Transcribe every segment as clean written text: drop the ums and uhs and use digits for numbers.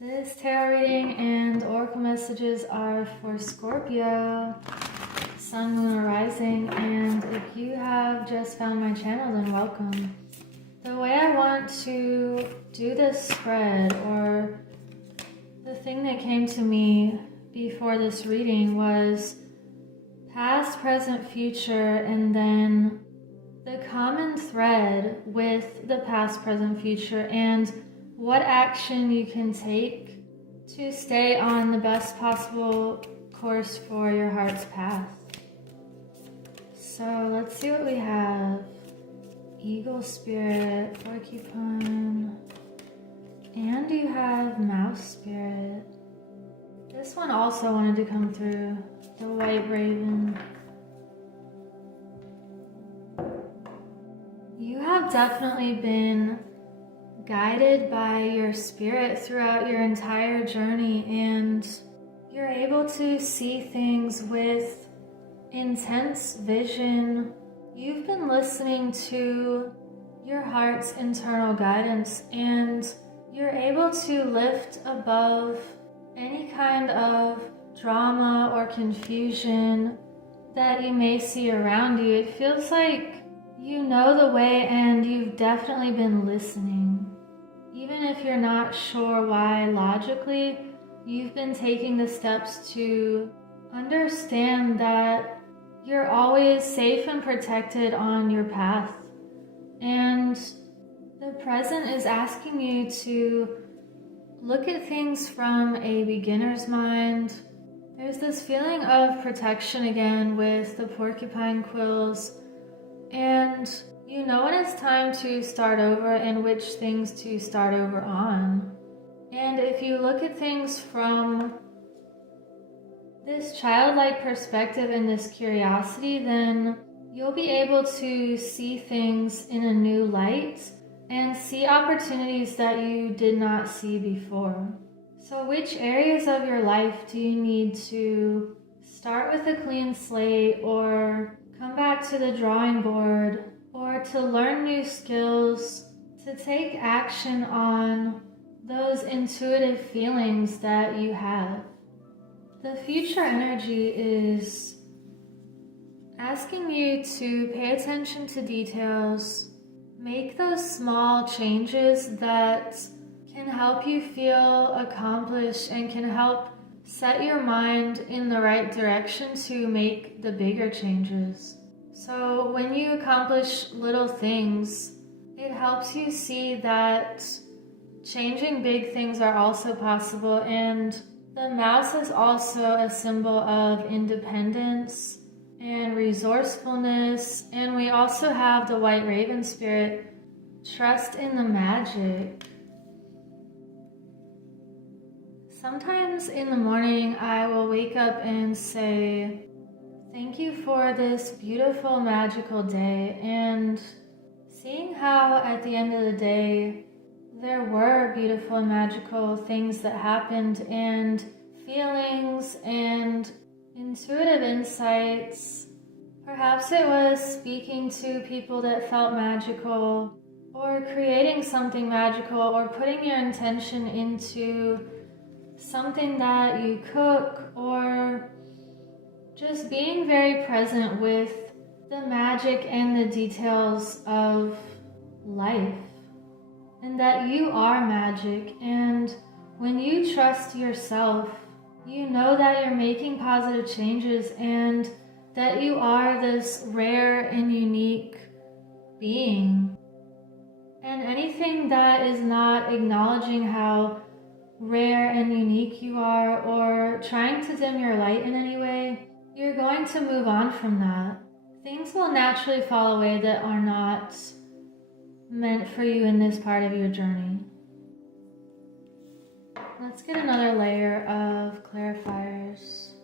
This tarot reading and oracle messages are for Scorpio, Sun, Moon, or Rising, and if you have just found my channel, then welcome. The way I want to do this spread, or the thing that came to me before this reading, was past, present, future, and then the common thread with the past, present, future, and what action you can take to stay on the best possible course for your heart's path. So let's see what we have. Eagle spirit, porcupine, and you have mouse spirit. This one also wanted to come through, the white raven. You have definitely been guided by your spirit throughout your entire journey, and you're able to see things with intense vision. You've been listening to your heart's internal guidance, and you're able to lift above any kind of drama or confusion that you may see around you. It feels like you know the way, and you've definitely been listening. Even if you're not sure why logically, you've been taking the steps to understand that you're always safe and protected on your path. And the present is asking you to look at things from a beginner's mind. There's this feeling of protection again with the porcupine quills, and you know when it's time to start over and which things to start over on. And if you look at things from this childlike perspective and this curiosity, then you'll be able to see things in a new light and see opportunities that you did not see before. So which areas of your life do you need to start with a clean slate, or come back to the drawing board, or to learn new skills, to take action on those intuitive feelings that you have? The future energy is asking you to pay attention to details, make those small changes that can help you feel accomplished and can help set your mind in the right direction to make the bigger changes. So when you accomplish little things, it helps you see that changing big things are also possible. And the mouse is also a symbol of independence and resourcefulness. And we also have the white raven spirit, trust in the magic. Sometimes in the morning I will wake up and say, thank you for this beautiful, magical day, and seeing how at the end of the day there were beautiful and magical things that happened, and feelings and intuitive insights. Perhaps it was speaking to people that felt magical, or creating something magical, or putting your intention into something that you cook, or just being very present with the magic and the details of life, and that you are magic. And when you trust yourself, you know that you're making positive changes, and that you are this rare and unique being. And anything that is not acknowledging how rare and unique you are, or trying to dim your light in any way, you're going to move on from that. Things will naturally fall away that are not meant for you in this part of your journey. Let's get another layer of clarifiers.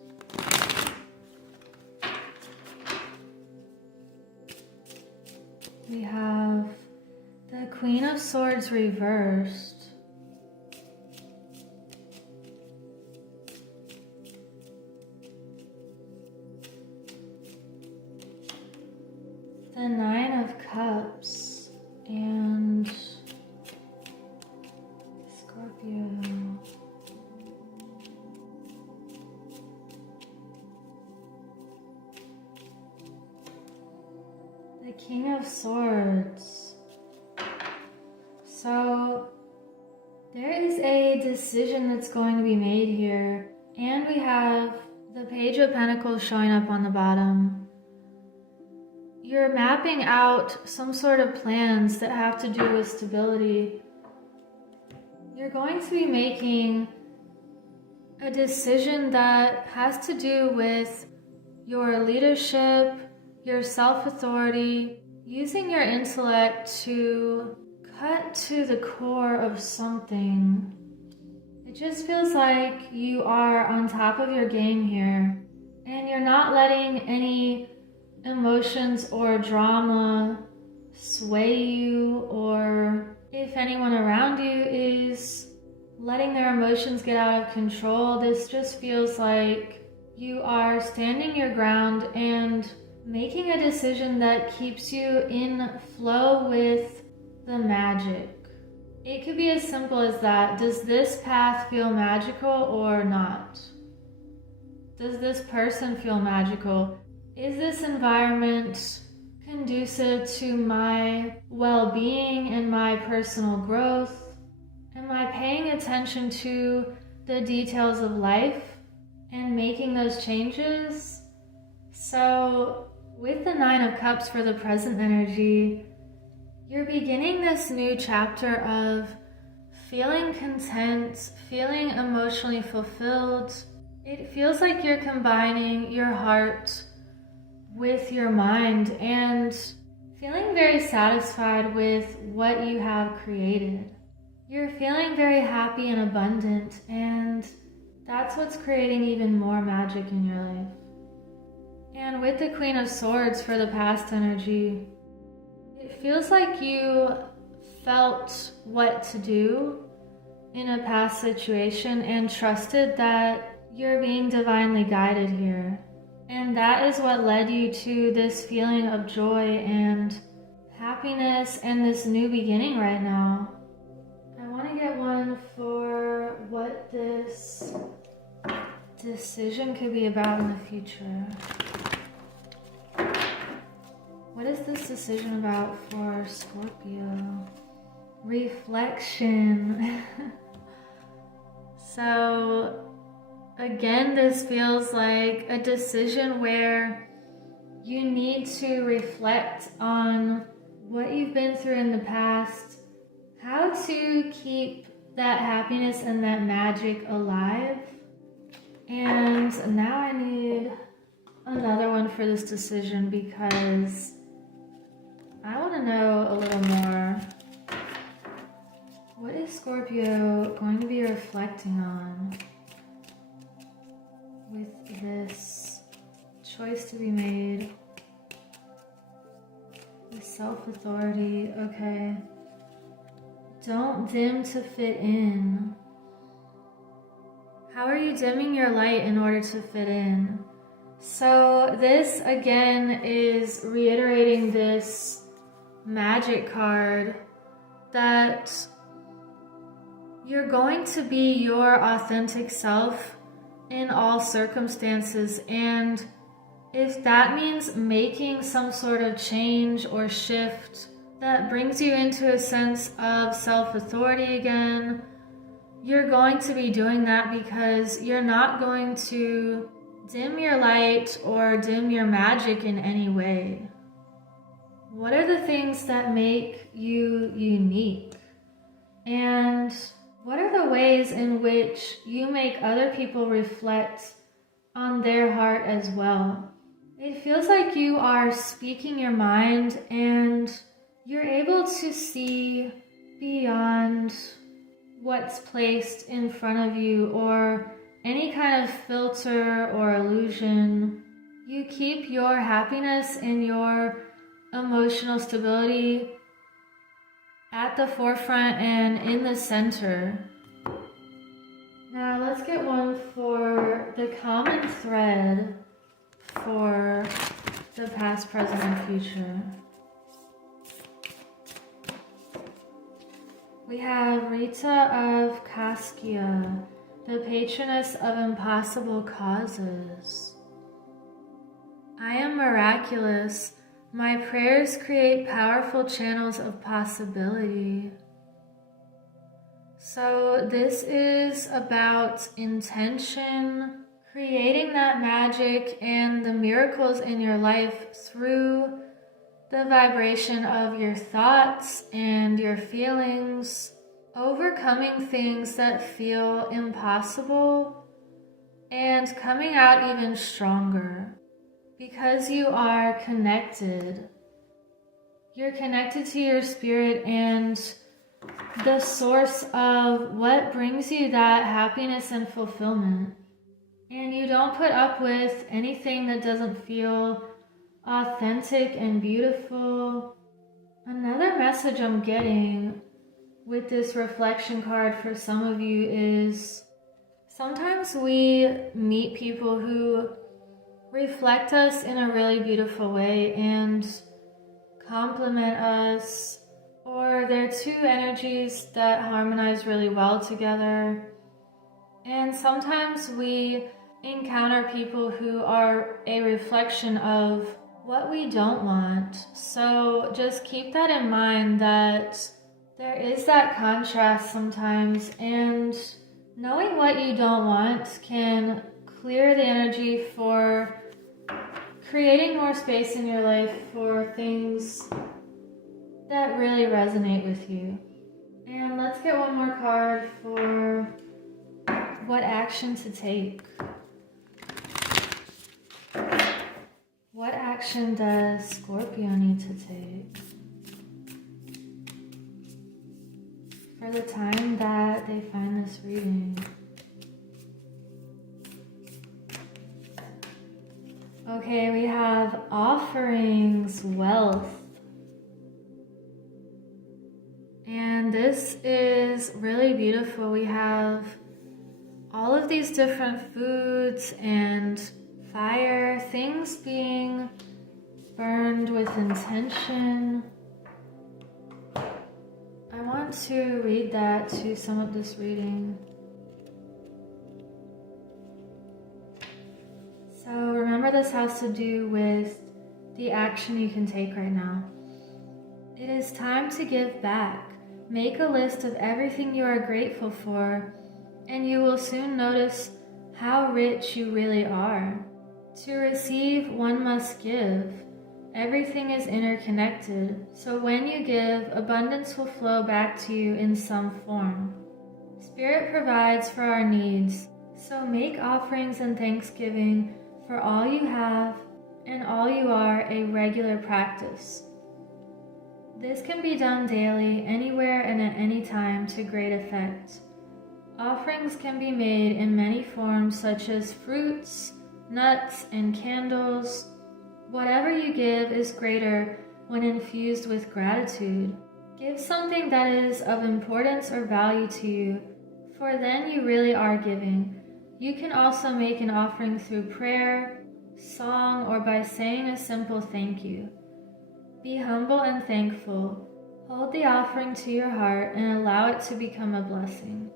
We have the Queen of Swords reversed, the Nine of Cups, and Scorpio. King of Swords. So there is a decision that's going to be made here. And we have the Page of Pentacles showing up on the bottom. You're mapping out some sort of plans that have to do with stability. You're going to be making a decision that has to do with your leadership, your self-authority, using your intellect to cut to the core of something. It just feels like you are on top of your game here, and you're not letting any emotions or drama sway you, or if anyone around you is letting their emotions get out of control. This just feels like you are standing your ground and making a decision that keeps you in flow with the magic. It could be as simple as that. Does this path feel magical or not? Does this person feel magical? Is this environment conducive to my well-being and my personal growth? Am I paying attention to the details of life and making those changes? So with the Nine of Cups for the present energy, you're beginning this new chapter of feeling content, feeling emotionally fulfilled. It feels like you're combining your heart with your mind and feeling very satisfied with what you have created. You're feeling very happy and abundant, and that's what's creating even more magic in your life. And with the Queen of Swords for the past energy, it feels like you felt what to do in a past situation and trusted that you're being divinely guided here. And that is what led you to this feeling of joy and happiness and this new beginning right now. I want to get one for what this decision could be about in the future. What is this decision about for Scorpio? Reflection. So again, this feels like a decision where you need to reflect on what you've been through in the past, how to keep that happiness and that magic alive. And now I need another one for this decision because I want to know a little more. What is Scorpio going to be reflecting on with this choice to be made? The self-authority, okay. Don't dim to fit in. How are you dimming your light in order to fit in? So this again is reiterating this magic card that you're going to be your authentic self in all circumstances, and if that means making some sort of change or shift that brings you into a sense of self-authority again, you're going to be doing that because you're not going to dim your light or dim your magic in any way. What are the things that make you unique? And what are the ways in which you make other people reflect on their heart as well? It feels like you are speaking your mind and you're able to see beyond what's placed in front of you or any kind of filter or illusion. You keep your happiness and your emotional stability at the forefront and in the center. Now let's get one for the common thread for the past, present, and future. We have Rita of Cascia, the patroness of impossible causes. I am miraculous, My prayers create powerful channels of possibility. So this is about intention, creating that magic and the miracles in your life through the vibration of your thoughts and your feelings, overcoming things that feel impossible and coming out even stronger. Because you are connected. You're connected to your spirit and the source of what brings you that happiness and fulfillment. And you don't put up with anything that doesn't feel authentic and beautiful. Another message I'm getting with this reflection card for some of you is sometimes we meet people who reflect us in a really beautiful way and compliment us, or they're two energies that harmonize really well together. And sometimes we encounter people who are a reflection of what we don't want. So just keep that in mind, that there is that contrast sometimes, and knowing what you don't want can clear the energy for creating more space in your life for things that really resonate with you. And let's get one more card for what action to take. What action does Scorpio need to take for the time that they find this reading? Okay, we have offerings, wealth. And this is really beautiful. We have all of these different foods and fire, things being burned with intention. I want to read that to sum up this reading. So remember, this has to do with the action you can take right now. It is time to give back. Make a list of everything you are grateful for, and you will soon notice how rich you really are. To receive, one must give. Everything is interconnected, so when you give, abundance will flow back to you in some form. Spirit provides for our needs, so make offerings and thanksgiving for all you have and all you are a regular practice. This can be done daily, anywhere and at any time, to great effect. Offerings can be made in many forms, such as fruits, nuts, and candles. Whatever you give is greater when infused with gratitude. Give something that is of importance or value to you, for then you really are giving. You can also make an offering through prayer, song, or by saying a simple thank you. Be humble and thankful. Hold the offering to your heart and allow it to become a blessing.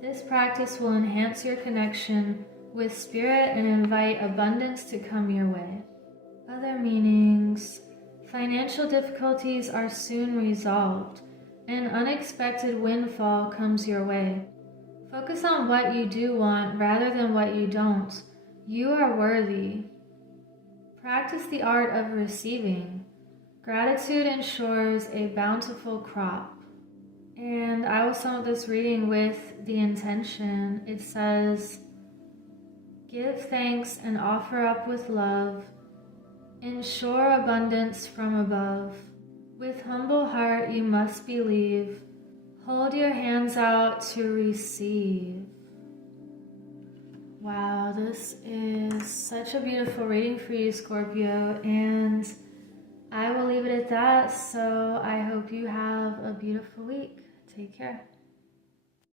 This practice will enhance your connection with Spirit and invite abundance to come your way. Other meanings. Financial difficulties are soon resolved. An unexpected windfall comes your way. Focus on what you do want rather than what you don't. You are worthy. Practice the art of receiving. Gratitude ensures a bountiful crop. And I will sum up this reading with the intention. It says, give thanks and offer up with love. Ensure abundance from above. With humble heart you must believe. Hold your hands out to receive. Wow, this is such a beautiful reading for you, Scorpio, and I will leave it at that. So I hope you have a beautiful week. Take care.